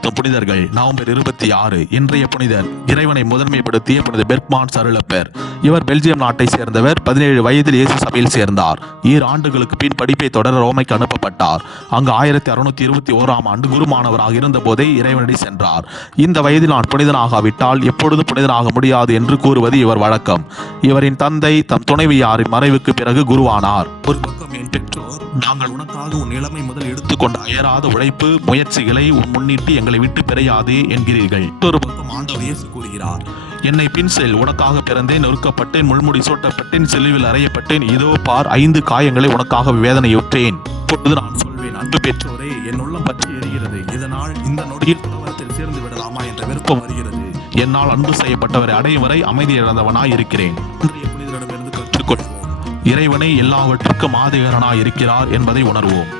வழிநடத்தும் புனிதர்கள். நவம்பர் 26 இன்றைய புனிதர் இறைவனை முதன்மைப்படுத்திய புனித பெர்க்மான்ஸ் அருளப்பர். இவர் பெல்ஜியம் நாட்டை சேர்ந்தவர். 17 வயதில் இயேசு சபையில் சேர்ந்தார். 7 ஆண்டுகளுக்கு பின் படிப்பை தொடர ரோமைக்கு அனுப்பப்பட்டார். அங்கு 1621 ஆண்டு குருமானவராக இருந்த போதே இறைவனடி சென்றார். இந்த வயதில் நான் புனிதனாகாவிட்டால் எப்பொழுது புனிதனாக முடியாது என்று கூறுவது இவர் வழக்கம். இவரின் தந்தை தம் துணைவியாரின் மறைவுக்கு பிறகு குருவானார். ஒரு பக்கம் என் பெற்றோர், நாங்கள் உனக்காக உன் இளமை முதல் எடுத்துக்கொண்ட அயராத உழைப்பு முயற்சிகளை உன் முன்னிட்டு எங்களை விட்டு பிறையாதே என்கிறீர்கள். ஒரு பக்கம் ஆண்டவர் இயேசு கூறுகிறார், என்னை பின் செல், உனக்காக பிறந்தேன், நொறுக்கப்பட்டேன், முள்முடி சூட்டப்பட்டேன், சிலுவில் அறையப்பட்டேன், இதோ பார் 5 காயங்களை உனக்காக வேதனையுற்றேன். இப்பொழுது நான் சொல்வேன், அன்பு பெற்றோரே, என் உள்ளம் பற்றி எரிகிறது. இதனால் இந்த நொடியில் துறவரத்தில் சேர்ந்து விடலாமா என்ற விருப்பம் வருகிறது. என்னால் அன்பு செய்யப்பட்டவரை அடையும் வரை அமைதி இழந்தவனாய் இருக்கிறேன். இன்றைய புனிதரிடமிருந்து கற்றுக்கொள்வோம். இறைவனை எல்லாவற்றுக்கும் ஆதிகாரனாய் இருக்கிறார் என்பதை உணர்வோம்.